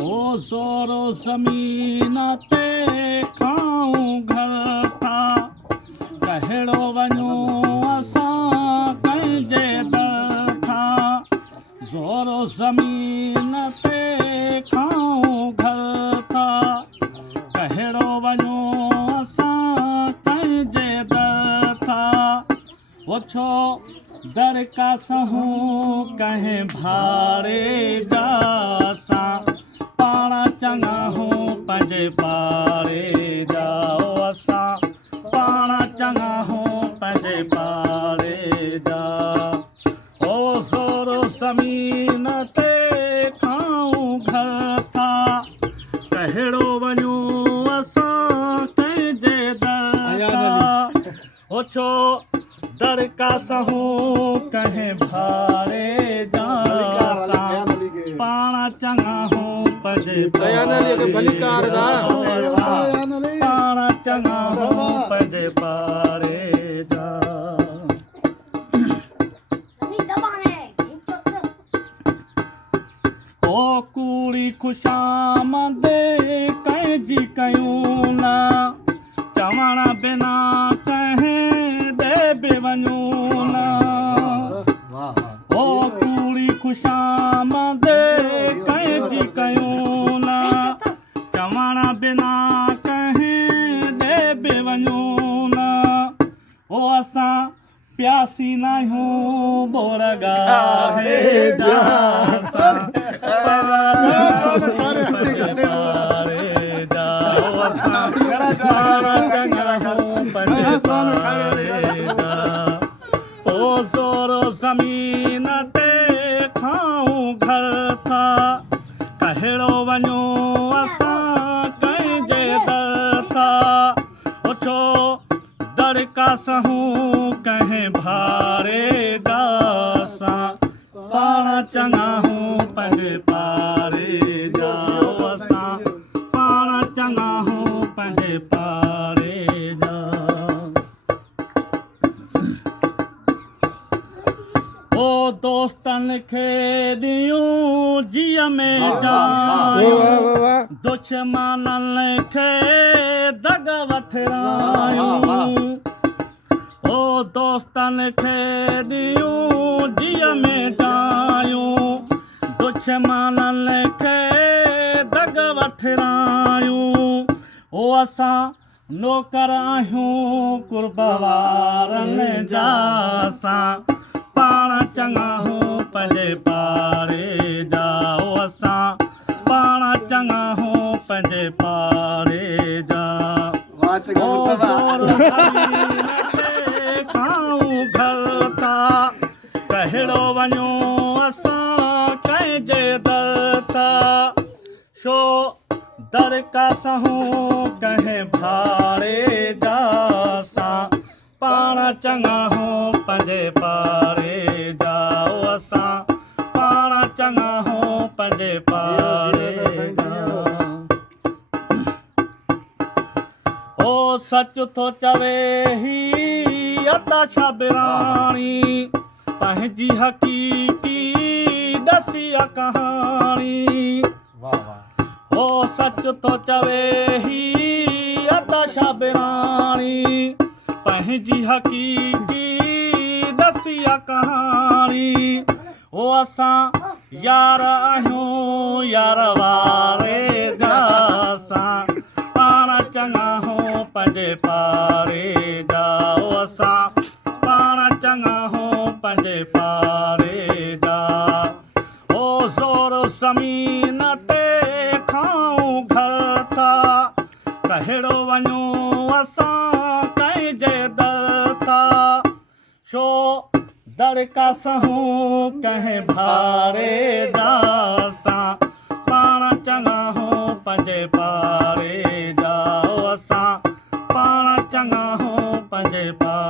ओ सोरो ज़मीन ते खाऊं घर था कहिड़ो वञूं असां कंहिंजे दर था ज़ोरो ज़मीन ते खाऊं घर था कहिड़ो वञूं असां कंहिंजे दर था वो दर का सहूं कंहिं भाड़े जा असां पाण चङा हूं पंहिंजे पाड़े जा असां पाण चङा हूं पंहिंजे पाड़े जा ओ ज़ोरो ज़मीन ते खाऊं घर था कहिड़ो वञूं असां कंहिंजे दर था ओ छो दर का सहूं कंहिं भाड़े जा पाण चङा हूं पंहिंजे पाण चङा हूं पंहिंजे पाड़े जा ओ कूड़ी ख़ुशामद कंहिंजी कयूं न चवण बिना कंहिं ॾे बि वञूं न ओ कूड़ी ख़ुशामद कंहिंजी कयूं न चवण बिना कंहिं ॾे बि वञूं न ओ असां प्यासी न आहियूं बोरगाहे जा ओ ज़ोरो ज़मीन ते खाऊं घर था कहिड़ो वञूं असां कंहिंजे दर था ओ छो दर का सहूं कंहिं भाड़े जा असां पाण चङा हूं पंहिंजे पाड़े जा असां पाण चङा हूं पंहिंजे पाड़े जा ओ दोस्तनि खे ॾियूं जीअ में जायूं दुश्मननि खे दग वठरायूं ओ दोस्तनि खे ॾियूं जीअ में जायूं दुश्मननि खे दग वठरायूं ओ असां नौकर आहियूं कुर्बवारनि जा असां पाण चङा हूं पंहिंजे पाड़े जा ओ असां पाण चङा हूं पंहिंजे पाड़े जा ओ ज़ोरो ज़मीन ते खाऊं घर था कहिड़ो वञूं असां कंहिंजे दर था छो दर का सहूं कंहिं भाड़े जा असां पाण चङा हूं पंहिंजे पाड़े जा असां पाण चङा हूं पंहिंजे पाड़े जा ओ सच थो चवे ही अता छा बिराणी पंहिंजी हक़ीक़ी ॾसी कहाणी ओ सच थो चवे ही अता छा बिराणी पंहिंजी हक़ीक़ी ॾसी कहाणी ओ असां यार आहियूं यार वारे जा असां पाण चङा हूं पंहिंजे पाड़े जा ओ असां पाण चङा हूं पंहिंजे पाड़े जा ओ ज़ोरो ज़मीन ते खाऊं घर था कहिड़ो वञूं असां कंहिंजे दर था छो दर का सहूं कंहिं भाड़े जा असां पाण चङा हूं पंहिंजे पाड़े जा असां पाण चङा हूं पंहिंजे पाड़े